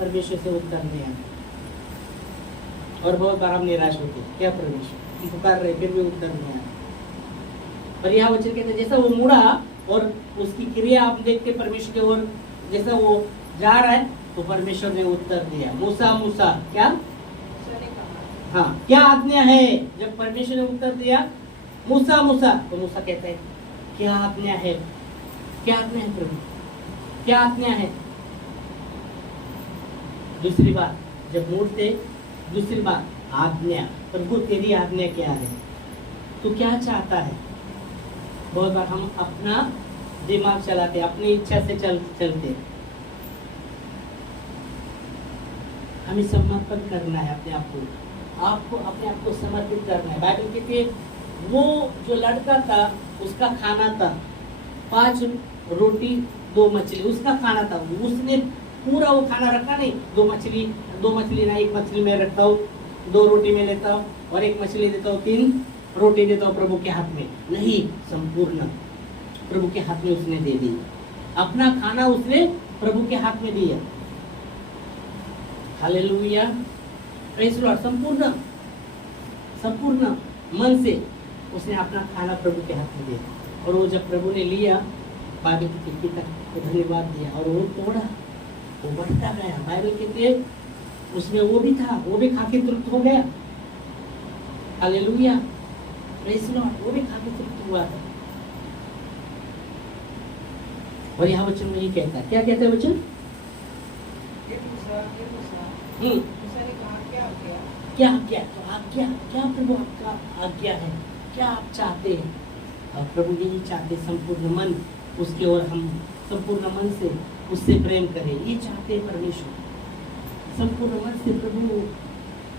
परमेश्वर से उत्तर नहीं आता और बहुत बार हम निराश होते। क्या परमेश्वर, हम पुकार रहे फिर भी उत्तर नहीं आता। पर यह वचन कहते जैसा वो मुड़ा और उसकी क्रिया आप देख के परमेश्वर की ओर जैसा वो जा रहा है, तो परमेश्वर ने उत्तर दिया, मूसा मूसा। क्या? हाँ, क्या आज्ञा है? जब परमेश्वर ने उत्तर दिया मूसा मूसा, तो मूसा कहता है क्या आज्ञा है? क्या आज्ञा है प्रभु? क्या आज्ञा है? दूसरी बात जब मुड़ते, दूसरी बात आज्ञा, प्रभु तेरी आज्ञा क्या है? तू क्या चाहता है? बहुत बार हम अपना दिमाग चलाते, अपनी इच्छा से चलते। हमें समर्पण करना है अपने आप को, आपको अपने आप को समर्पित करना है। बाइबल कहती है वो जो लड़का था उसका खाना था 5 रोटी 2 मछली, उसका खाना था। उसने पूरा वो खाना रखा नहीं, 2 मछली ना, 1 मछली में रखता हूँ, 2 रोटी में लेता हूँ और 1 मछली देता हूँ, 3 रोटी देता हूँ प्रभु के हाथ में। नहीं, संपूर्ण प्रभु के हाथ में उसने दे दी। अपना खाना उसने प्रभु के हाथ में दिया। Hallelujah, praise Lord. संपूर्ण मन से उसने अपना खाना प्रभु के हाथ में दिया। और वो जब प्रभु ने लिया, बाइबल की खिड़की तक धन्यवाद दिया और वो तोड़ा, वो बढ़ता गया। बाइबल कहते हैं उसमें वो भी था, वो भी खा के तृप्त हो गया। Hallelujah, praise Lord. वो भी खा के तृप्त हुआ था। और यहाँ वचन में ये कहता है, क्या कहता है वचन? मूसा ने कहा क्या आज्ञा? क्या आज्ञा? तो आज्ञा क्या प्रभु आपका आज्ञा है? क्या आप चाहते हैं? और प्रभु यही चाहते, संपूर्ण मन उसके ओर हम संपूर्ण मन से उससे प्रेम करें। ये चाहते हैं परमेश्वर, संपूर्ण मन से प्रभु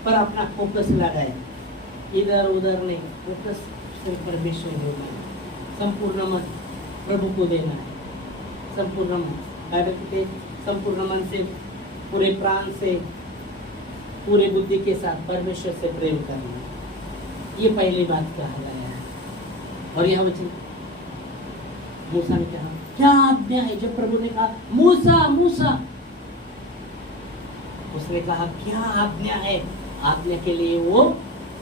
पर अपना फोकस लगाए, इधर उधर नहीं। फोकस सिर्फ परमेश्वर होना है। संपूर्ण मन प्रभु को देना है। संपूर्ण मन, बाइबल कहते संपूर्ण मन से, पूरे प्राण से, पूरे बुद्धि के साथ परमेश्वर से प्रेम करना। ये पहली बात कहा गया है। और यह वचन मूसा ने कहा क्या आज्ञा है? जब प्रभु ने कहा मूसा मूसा, उसने कहा क्या आज्ञा है? आज्ञा के लिए वो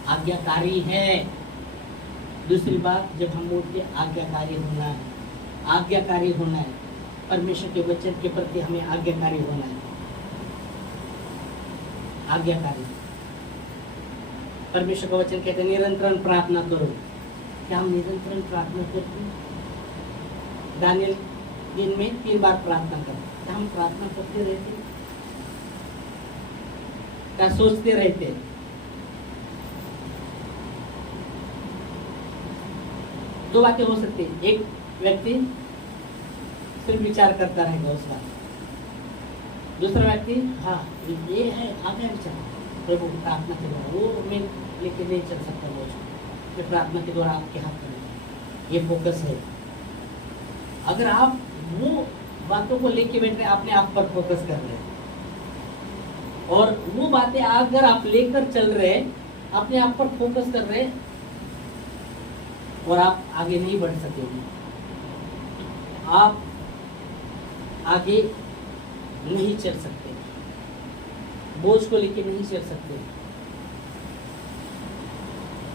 आज्ञाकारी है। दूसरी बात, जब हम बोलते आज्ञाकारी होना है, आज्ञाकारी होना है, परमेश्वर के वचन के प्रति हमें आज्ञाकारी होना है। आज्ञाकारी, परमेश्वर का वचन कहते हैं निरंतर प्रार्थना करो। क्या हम निरंतर प्रार्थना करते हैं? दानियल दिन में 3 बार प्रार्थना करते। क्या हम प्रार्थना करते रहते? क्या सोचते रहते? दो बातें हो सकती है। एक व्यक्ति सिर्फ विचार करता रहेगा उसका, दूसरा व्यक्ति हाँ ये है आ गया विचार, प्रभु प्रार्थना के द्वारा वो मैं लेके नहीं चल सकता, वो ये प्रार्थना के द्वारा आपके हाथ में, ये फोकस है। अगर आप वो बातों को लेके बैठ रहे, अपने आप पर फोकस कर रहे हैं, और वो बातें अगर आप लेकर चल रहे हैं, अपने आप पर फोकस कर रहे हैं, और आप आगे नहीं बढ़ सकेंगे, आप आगे नहीं चल सकते, बोझ को लेके नहीं चल सकते।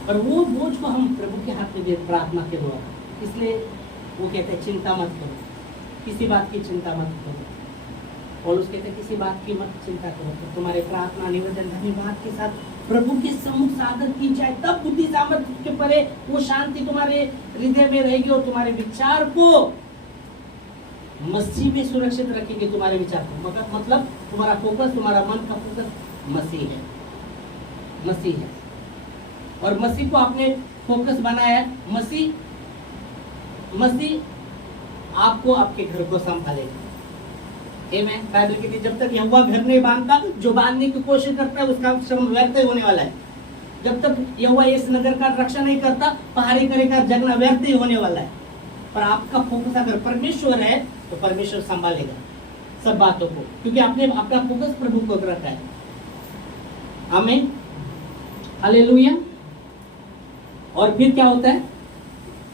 और वो बोझ को हम प्रभु के हाथ में दे प्रार्थना के द्वारा। इसलिए वो कहते हैं चिंता मत करो, किसी बात की चिंता मत करो। और उसके कहते हैं किसी बात की मत चिंता करो, तो तुम्हारे प्रार्थना निवेदन धन्यवाद के साथ प्रभु के सम्मुख सादर की जाए, तब बुद्धि सामर्थ्य के परे वो शांति तुम्हारे हृदय में रहेगी, और तुम्हारे विचार को मसीह में सुरक्षित रखेंगे। तुम्हारे विचार को मतलब तुम्हारा फोकस, तुम्हारा मन का फोकस मसीह है, मसीह है। और मसीह को आपने फोकस बनाया, मसीह आपको आपके घर को संभालेगा। आमेन। बाइबल कहती है जब तक यहोवा घर नहीं बांधता, जो बांधने की कोशिश करता है उसका श्रम व्यर्थ होने वाला है। जब तक यहोवा इस नगर का रक्षा नहीं करता, पहाड़ी करे का जगना व्यर्थ ही होने वाला है। पर आपका फोकस अगर परमेश्वर है तो परमेश्वर संभालेगा सब बातों को, क्योंकि आपने अपना फोकस प्रभु को रखा है। आमीन, हालेलुया। और फिर क्या होता है?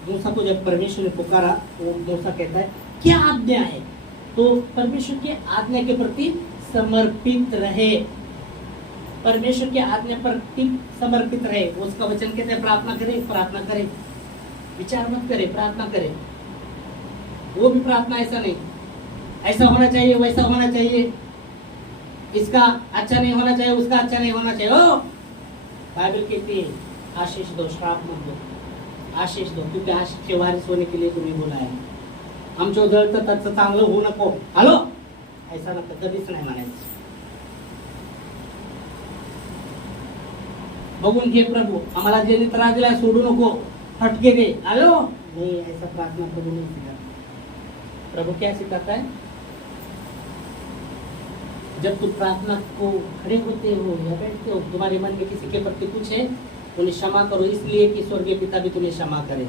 मूसा को जब परमेश्वर ने पुकारा, वो मूसा कहता है क्या आज्ञा है? तो परमेश्वर के आज्ञा के प्रति समर्पित रहे, परमेश्वर के आज्ञा पर समर्पित रहे। उसका वचन कहते हैं प्रार्थना करें, प्रार्थना करें, विचार मत करें, प्रार्थना करें। वो भी प्रार्थना ऐसा नहीं, ऐसा होना चाहिए, वैसा होना चाहिए, इसका अच्छा नहीं होना चाहिए, उसका अच्छा नहीं होना चाहिए। ओ बाइबल कहती है आशीष दो, श्राप मत दो, आशीष दो, क्योंकि आशीष के वारिस होने के लिए तुम्हें बुलाया है। आमचं जळतं त्याचं चांगलं होऊ नको, हॅलो, ऐसा नको, कधीच नाही म्हणायचं। बघून घे प्रभु, आम्हाला जे त्रास दिला सोडू नको, हटके दे, हॅलो, नहीं, ऐसा प्रार्थना प्रभु नहीं सिखाता। प्रभु क्या सिखाता है? जब तुम प्रार्थना को खड़े होते हो या बैठते हो, तुम्हारे मन में किसी के प्रति कुछ है, उन्हें क्षमा करो, इसलिए कि स्वर्गीय पिता भी तुम्हें क्षमा करे।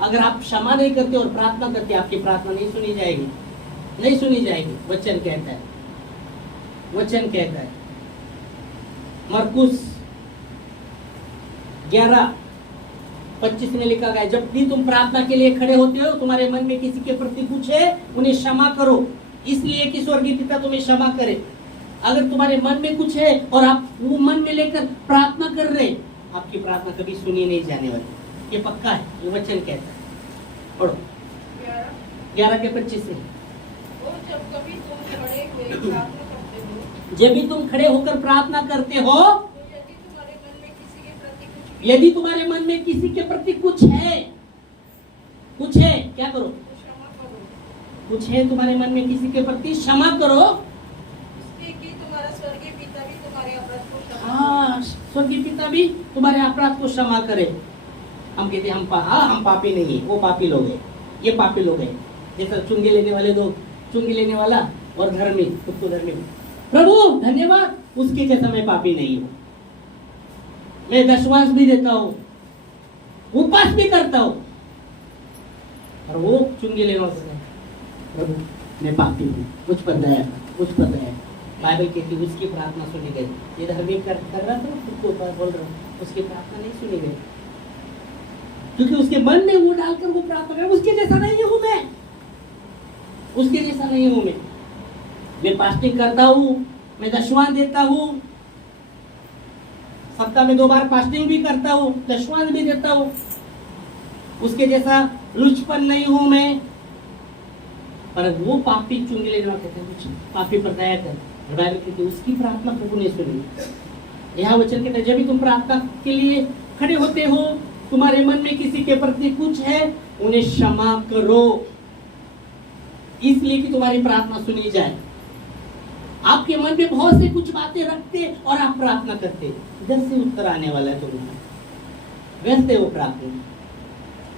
अगर आप क्षमा नहीं करते और प्रार्थना करते, आपकी प्रार्थना नहीं सुनी जाएगी, नहीं सुनी जाएगी। वचन कहता है, वचन कहता है, मरकुस 11:25 में लिखा गया, जब भी तुम प्रार्थना के लिए खड़े होते हो, तुम्हारे मन में किसी के प्रति कुछ है, उन्हें क्षमा करो, इसलिए कि स्वर्गीय पिता तुम्हें क्षमा करे। अगर तुम्हारे मन में कुछ है और आप वो मन में लेकर प्रार्थना कर रहे, आपकी प्रार्थना कभी सुनी नहीं जाने वाली, ये पक्का है, ये वचन कहता है। पढ़ो 11:25 से। जब कभी तुम खड़े हुए प्रार्थना करते हो, जब भी तुम खड़े होकर प्रार्थना करते हो, यदि तुम्हारे मन में किसी के प्रति यदि तुम्हारे मन में किसी के प्रति कुछ है, कुछ है, क्या करो? क्षमा करो, कुछ है तुम्हारे मन में किसी के प्रति, क्षमा करो, इसलिए कि तुम्हारा स्वर्गीय पिता भी तुम्हारे अपराध को क्षमा हाँ, स्वर्गीय पिता भी तुम्हारे अपराध को क्षमा करे। हम कहते हैं हम पापी नहीं है, वो पापी लोग हैं, ये पापी लोग हैं। जैसा चुंगी लेने वाले दो, चुंगी लेने वाला और धर्मी, खुद को धर्मी, प्रभु धन्यवाद, उसके जैसा मैं पापी नहीं हूँ, मैं दशवांश भी देता हूँ, उपवास भी करता हूँ, और वो चुंगी लेने वाला प्रभु मैं पापी हूँ, मुझ पर दया, मुझ पर दया। बाइबल कहती है उसकी प्रार्थना सुनी गई। ये धर्मी कर रहा था, खुद को बोल रहा हूँ, उसकी प्रार्थना नहीं सुनी गई। क्योंकि उसके मन में वो डालकर वो प्रार्थना करे, उसके जैसा नहीं हूं मैं, उसके जैसा नहीं हूं मैं फास्टिंग करता हूं, मैं दशवान देता हूं, सप्ताह में 2 बार फास्टिंग भी करता हूं, दशवान भी देता हूं, उसके जैसा लुचपन नहीं हूं मैं। पर वो पापी चुंगी लेने वाला कहते हैं पापी पर दया कर, बाइबल कहती है उसकी प्रार्थना प्रभु ने सुनी। यहाँ वचन कहते हैं जब भी तुम प्रार्थना के लिए खड़े होते हो, तुम्हारे मन में किसी के प्रति कुछ है, उन्हें क्षमा करो, इसलिए कि तुम्हारी प्रार्थना सुनी जाए। आपके मन में बहुत से कुछ बातें रखते और आप प्रार्थना करते, इधर से उत्तर आने वाला है तुम्हारा, व्यस्त हो प्रार्थना।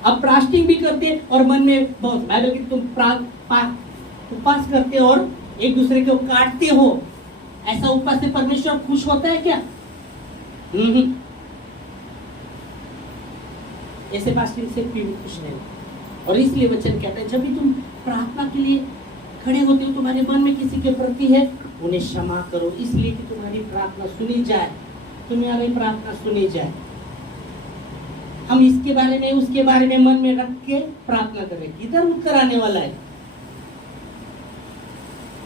अब फास्टिंग भी करते और मन में बहुत, बाइबल की तुम उपवास करते और एक दूसरे को काटते हो, ऐसा उपवास से परमेश्वर खुश होता है क्या? ऐसे फास्टिंग से भी खुश नहीं। और इसलिए वचन कहता है जब भी तुम प्रार्थना के लिए खड़े होते हो, तुम्हारे मन में किसी के प्रति है, उन्हें क्षमा करो, इसलिए कि तुम्हारी प्रार्थना सुनी जाए, तुम्हारी प्रार्थना सुनी जाए। हम इसके बारे में उसके बारे में मन में रख के प्रार्थना करें, किधर उत्तर आने वाला है,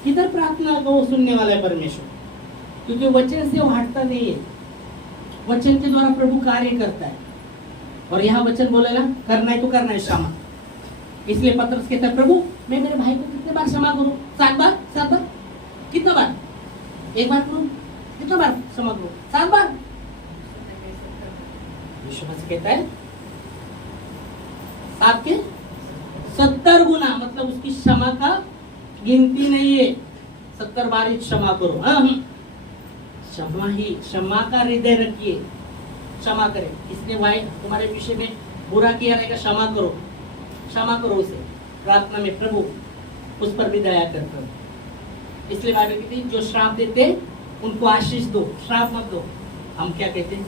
किधर प्रार्थना को सुनने वाला है परमेश्वर? क्योंकि वचन से वो हटता नहीं है, वचन के द्वारा प्रभु कार्य करता है। और यहाँ वचन बोलेगा करना है तो करना है क्षमा। इसलिए पतरस कहता है प्रभु मैं मेरे भाई को कितने बार क्षमा करूं? 7 बार? 7 बार? कितना बार? 1 बार करूं? कितना बार क्षमा करूं? 7 बार? यीशु मसीह कहता है 7 के 70 गुना, मतलब उसकी क्षमा का गिनती नहीं है। 70 बार ही क्षमा करो। क्षमा का हृदय रखिए, क्षमा करें। इसने भाई तुम्हारे विषय में बुरा किया रहेगा, क्षमा करो, क्षमा करो उसे। प्रार्थना में प्रभु उस पर भी दया करता है। इसलिए बाइबल कहती है जो श्राप देते उनको आशीष दो, श्राप मत दो। हम क्या कहते हैं,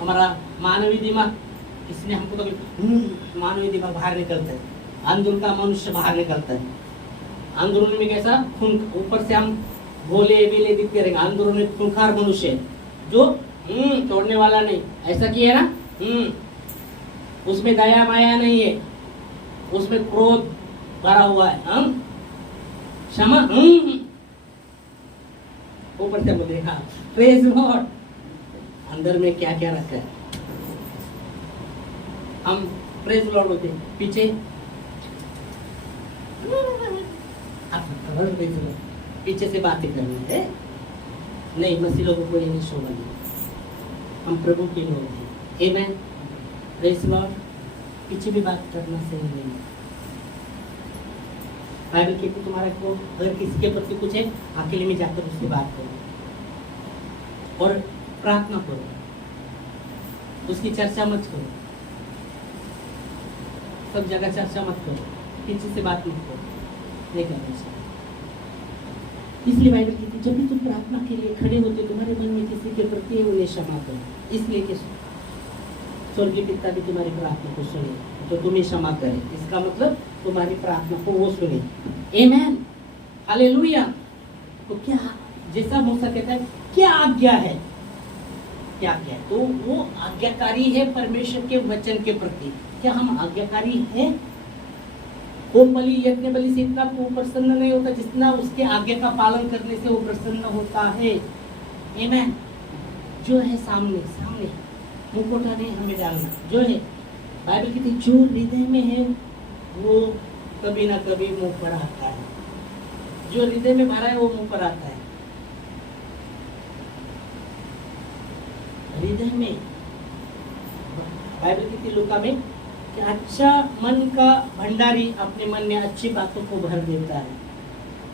हमारा मानवीय दिमाग, इसने हमको तो मानवीय दिमाग बाहर निकलता है, अंदर का मनुष्य बाहर निकलता है। अंदरूनी में कैसा खून, ऊपर से हम भोले बेले दिखते रहेंगे, अंदरूनी खूंखार मनुष्य है जो तोड़ने वाला नहीं। ऐसा किया ना, उसमें दया माया नहीं है, उसमें क्रोध भरा हुआ है, क्षमा। ऊपर से देखा प्रेज गॉड, अंदर में क्या क्या रखा है। हम प्रेज लॉर्ड बोलते हैं, पीछे पीछे से बातें करनी है नहीं, मसीह लोगों को ये नहीं शोभा नहीं। हम प्रभु के लोग हैं, आमेन, प्रेज लॉर्ड। पीछे भी बात करना सही नहीं। बाइबल कहती तुम्हारे को अगर किसी के प्रति कुछ है, अकेले में जाकर उससे बात करो और प्रार्थना करो, उसकी चर्चा मत करो, सब जगह चर्चा मत करो, पीछे से बात मत करो, नहीं करना चाहिए। इसलिए बाइबल कहती जब भी तुम प्रार्थना के लिए खड़े होते, तुम्हारे मन में किसी के प्रति है, उन्हें क्षमा करो, इसलिए कि स्वर्गीय पिता भी तुम्हारी प्रार्थना को सुने तो तुम्हें क्षमा करे। इसका मतलब तुम्हारी प्रार्थना को वो सुने। आमेन, हालेलुया। तो क्या, जैसा मूसा कहता है क्या आज्ञा है, क्या क्या है, तो वो आज्ञाकारी है परमेश्वर के वचन के प्रति। क्या हम आज्ञाकारी हैं? होम बलि यज्ञ बलि से इतना वो प्रसन्न नहीं होता जितना उसके आज्ञा का पालन करने से वो प्रसन्न होता है। आमेन। जो है सामने सामने, मुखौटा नहीं हमें डालना, जो है बाइबल कहती जो हृदय में है वो कभी ना कभी मुंह पर आता है। जो हृदय में भरा है वो मुंह पर आता है। हृदय में बाइबल कहती लूका में कि अच्छा मन का भंडारी अपने मन में अच्छी बातों को भर देता है।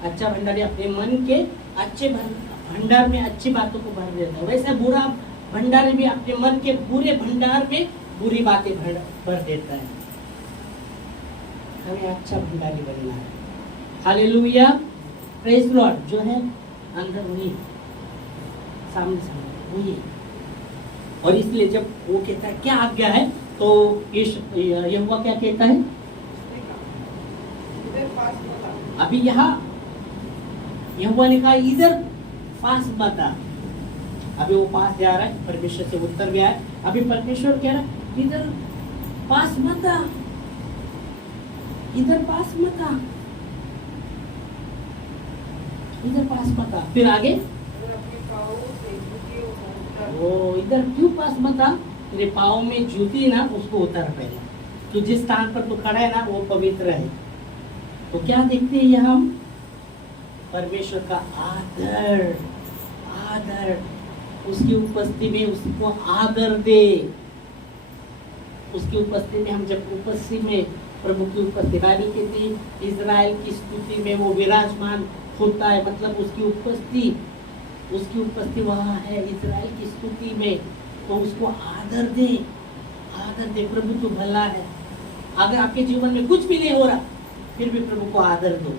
अच्छा भंडारी अपने मन के अच्छे भंडार में अच्छी बातों को भर देता है। वैसे बुरा भंडारी भी अपने मन के बुरे भंडार में बुरी बातें भर देता है। हमें अच्छा भंडारी बनना है। Hallelujah, praise Lord. जो है अंदर वही, सामने सामने वही। और इसलिए जब वो कहता है क्या आज्ञा है, तो यहोवा क्या कहता है, अभी यहाँ यहोवा ने कहा इधर पास बता। अभी वो पास जा रहा है, परमेश्वर से उत्तर गया है। अभी परमेश्वर कह रहा है इधर पास मत आ, इधर पास मत आ, इधर पास मत आ। फिर आगे और अपने पाँवों से जूतियों को उतार। वो इधर क्यों पास मत आ, तेरे पाँव में जूती है ना, उसको उतार पहले। तो जिस स्थान पर तू खड़ा है ना वो पवित्र है। तो क्या देखते हैं यहाँ हम? परमेश्वर का आदर, आदर, उसकी उपस्थिति में उसको आदर दे। उसकी उपस्थिति में हम जब उपस्थिति में प्रभु की उपस्थिति कहती, इजराइल की स्तुति में वो विराजमान होता है, मतलब उसकी उपस्थिति वहाँ है इजराइल की स्तुति में। तो उसको आदर दे, आदर दे। प्रभु तो भला है। अगर आपके जीवन में कुछ भी नहीं हो रहा फिर भी प्रभु को आदर दो।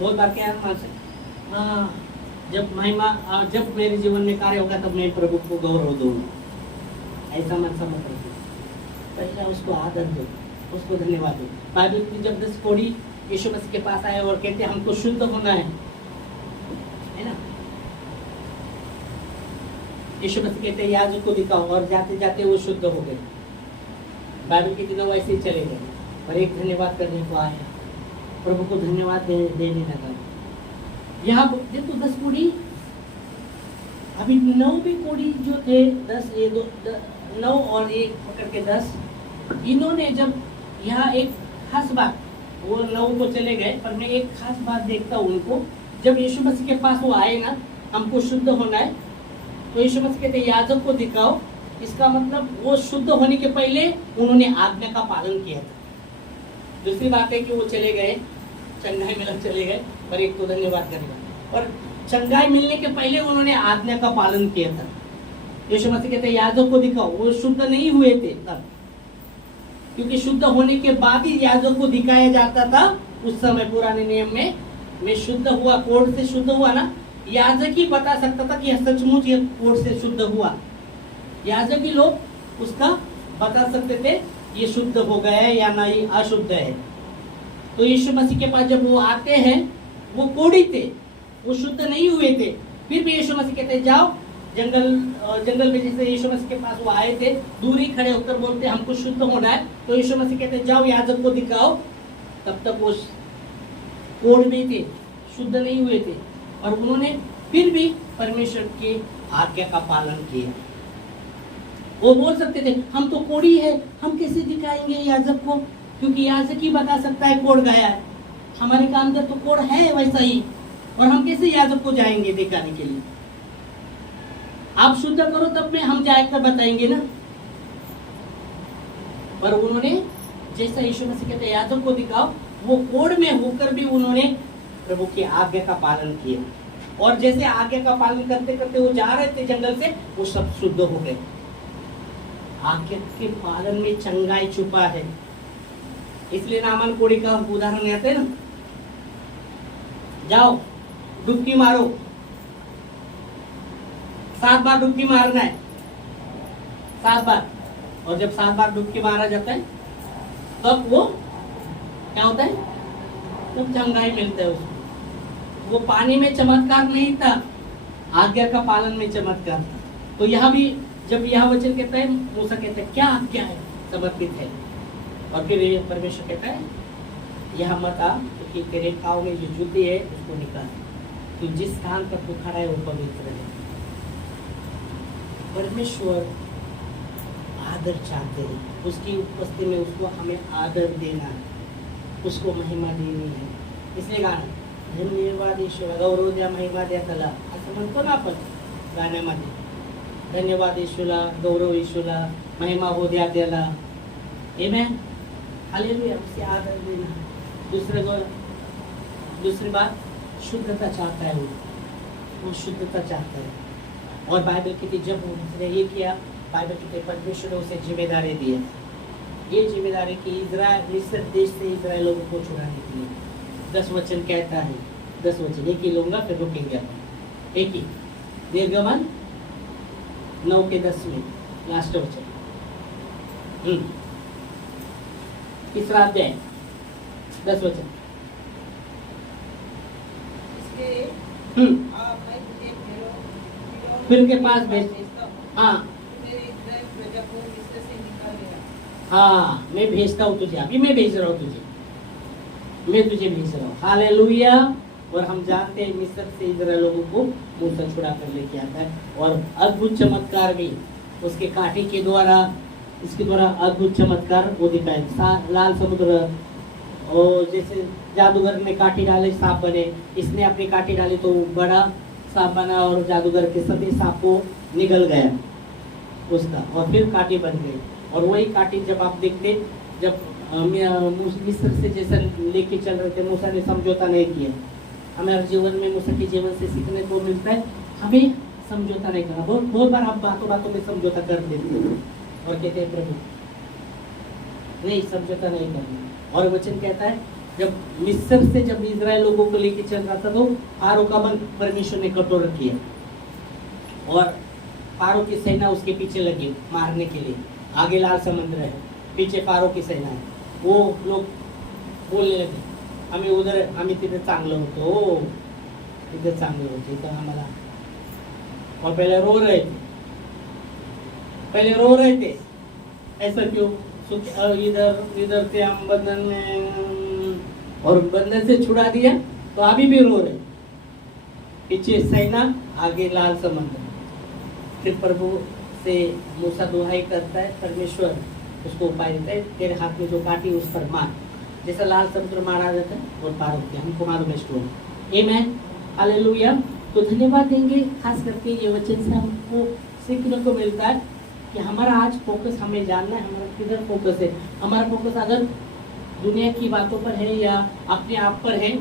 बहुत बार क्या मान सकते, हाँ, जब मेरे जीवन में कार्य होगा तब मैं प्रभु को गौरव दूंगा, ऐसा मन समझ रखो। पहले उसको आदर दो, उसको धन्यवाद दो। बाइबल की जब 10 कोढ़ी यीशु मसीह के पास आए और कहते हमको शुद्ध होना है ना? यीशु मसीह कहते याजक को दिखाओ, और जाते जाते वो शुद्ध हो गए। बाइबल के दिनों वैसे ही चले गए और एक धन्यवाद करने को आया, प्रभु को धन्यवाद देने लगा। यहाँ देखो 10 कोढ़ी, अभी 9 भी कोढ़ी जो थे, 10 ये 9 और 1 पकड़ के 10, इन्होंने जब यहाँ एक खास बात, वो 9 को चले गए, पर मैं एक खास बात देखता हूँ उनको। जब यीशु मसीह के पास वो आए ना, हमको शुद्ध होना है, तो यीशु मसीह कहते याजक को दिखाओ। इसका मतलब वो शुद्ध होने के पहले उन्होंने आज्ञा का पालन किया था। दूसरी बात है कि वो चले गए, चंगाई मिलन चले गए, पर एक तो धन्यवाद करेगा, और चंगाई मिलने के पहले उन्होंने आज्ञा का पालन किया था। यीशु मसीह कहते याजक को दिखाओ, वो शुद्ध नहीं हुए थे तब, क्योंकि शुद्ध होने के बाद ही याजक को दिखाया जाता था। उस समय पुराने नियम में मैं शुद्ध हुआ, कोढ़ से शुद्ध हुआ ना, याजक ही बता सकता था कि सचमुच ये कोढ़ से शुद्ध हुआ। याजक ही लोग उसका बता सकते थे ये शुद्ध हो गया है या नहीं अशुद्ध है। तो यीशु मसीह के पास जब वो आते हैं, वो कोढ़ी थे, वो शुद्ध नहीं हुए थे, फिर भी यीशु मसीह कहते जाओ जंगल में। जैसे यीशु मसीह के पास वो आए थे, दूर ही खड़े होकर बोलते हमको शुद्ध होना है, तो यीशु मसीह कहते जाओ याजक को दिखाओ। तब तक वो कोढ़ में थे, शुद्ध नहीं हुए थे, और उन्होंने फिर भी परमेश्वर की आज्ञा का पालन किया। वो बोल सकते थे हम तो कोढ़ी है, हम कैसे दिखाएंगे याजक को, क्योंकि याजक ही बता सकता है कोढ़ गया है, हमारे का अंदर तो कोढ़ है वैसा ही, और हम कैसे याजक को जाएंगे दिखाने के लिए। आप शुद्ध करो तब में हम जाकर बताएंगे ना। पर उन्होंने जैसा यीशु मसीह कहते याजक को दिखाओ, वो कोढ़ में होकर भी उन्होंने प्रभु की आज्ञा का पालन किया, और जैसे आज्ञा का पालन करते करते वो जा रहे थे जंगल से, वो सब शुद्ध हो गए। आज्ञा के पालन में चंगाई छुपा है। इसलिए नामान कोढ़ी का उदाहरण आते ना, जाओ डुबकी मारो, 7 बार डुबकी मारना है, 7 बार, और जब 7 बार डुबकी मारा जाता है तब वो क्या होता है, तब चंगाई मिलता है उसको। वो पानी में चमत्कार नहीं था, आज्ञा का पालन में चमत्कार था। तो यहाँ भी जब यह वचन कहता है, मूसा कहता है क्या आज्ञा है, समर्पित है, और फिर परमेश्वर कहता है यहाँ मत आ, क्योंकि तेरे पाँव में जो जूती है उसको निकाल, तो जिस स्थान पर तू खड़ा है वो पवित्र है। परमेश्वर आदर चाहते हैं, उसकी उपस्थिति में उसको हमें आदर देना है, उसको महिमा देनी है। इसलिए गाणं धन्यवाद ईश्वरा, गौरव द्या, महिमा द्या त्याला, असं म्हणतो ना आपण गाण्यामध्ये, धन्यवाद ईश्वरा, गौरव ईश्वरा, महिमा हो द्या त्याला। आमेन, हालेलुया, उसे आदर देना। दूसरी बात, शुद्धता चाहता है वो शुद्धता चाहता है। और बाइबल कहती जब उसने ये किया, बाइबल कहते परमेश्वर ने उसे जिम्मेदारी दी है, ये जिम्मेदारी की इजराइल, मिस्र देश से इजराइल लोगों को छुड़ाने के लिए। 10 वचन कहता है, 10 वचन एक ही लूंगा फिर रुकेंगे अपन, एक ही निर्गमन 9 के 10 में लास्ट वचन, तीसरा अध्याय 10 वचन। फिर के पास भेज, हाँ, प्रजा को मिस्र से निकाल हाँ मैं भेजता हूँ तुझे, अभी मैं भेज रहा हूँ तुझे, मैं तुझे भेज रहा हूँ। हालेलुया। और हम जानते हैं मिस्र से इजराइल लोगों को मूसा छुड़ा कर लेके आता है, और अद्भुत चमत्कार भी उसके कांटे के द्वारा, इसके द्वारा अद्भुत चमत्कार वो दिखाए। लाल समुद्र, और जैसे जादूगर ने कांटे डाले सांप बने, इसने अपनी कांटे डाली तो बड़ा सांप बना, और जादूगर के सभी सांप को निगल गया उसका, और फिर कांटे बन गए। और वही कांटे जब आप देखते, जब मिस्र से जैसे लेके चल रहे थे, मूसा ने समझौता नहीं किया। हमारे जीवन में मूसा के जीवन से सीखने को मिलता है, हमें समझौता नहीं करना। बहुत बार आप बातों बातों में समझौता कर देते हैं और कहते हैं प्रभु नहीं, समझौता नहीं करना। और वचन कहता है जब मिस्र से जब इजराइल लोगों को लेके चल रहा था, तो फारो का मन परमेश्वर ने कठोर किया, और फारो की सेना उसके पीछे लगी मारने के लिए। आगे लाल समुद्र है, पीछे फारो की सेना है। वो लोग बोलने लगे आम्ही उधर, आम्ही तिथे चांगलं होतो, तिथे चांगलं होते, इथं आम्हाला। और पहले रो रहे थे, ऐसा क्यों? इधर थे हम बंधन में, और बंधन से छुड़ा दिया तो अभी भी रो रहे। पीछे सेना, आगे लाल समुद्र। फिर प्रभु से मूसा दुहाई करता है, परमेश्वर उसको उपाय देता है, तेरे हाथ में जो काटी उस पर मार, जैसा लाल समुद्र मारा जाता है और पार होते हैं। हमको मालूम है स्टोरी। आमेन, हालेलुया। तो धन्यवाद देंगे, खास करके ये वचन से हमको सीखने को मिलता है कि हमारा आज फोकस, हमें जानना है हमारा किधर फोकस है। हमारा फोकस अगर दुनिया की बातों पर है, या अपने आप पर है,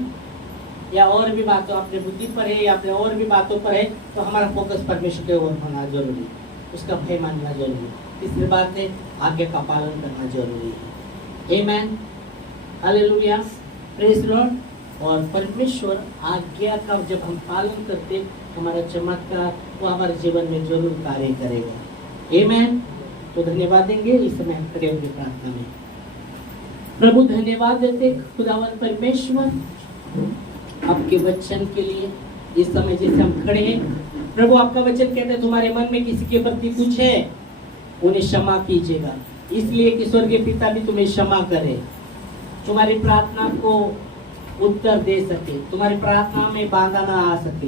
या और भी बातों, अपने बुद्धि पर है, या अपने और भी बातों पर है, तो हमारा फोकस परमेश्वर के ओर होना जरूरी है, उसका भय मानना जरूरी है। तीसरी बात है, आज्ञा का पालन करना जरूरी है। आमेन, हालेलुया, प्रेज लॉर्ड। और परमेश्वर आज्ञा का जब हम पालन करते, हमारा चमत्कार वो हमारे जीवन में जरूर कार्य करेगा। आमेन। तो धन्यवाद देंगे, इस समय हम खड़े होंगे प्रार्थना में। प्रभु धन्यवाद देते खुदावन परमेश्वर आपके वचन के लिए। इस समय जैसे हम खड़े हैं प्रभु, आपका वचन कहते हैं तुम्हारे मन में किसी के प्रति कुछ है, उन्हें क्षमा कीजिएगा, इसलिए कि स्वर्गीय पिता भी तुम्हें क्षमा करे, तुम्हारी प्रार्थना को उत्तर दे सके, तुम्हारी प्रार्थना में बाधा ना आ सके।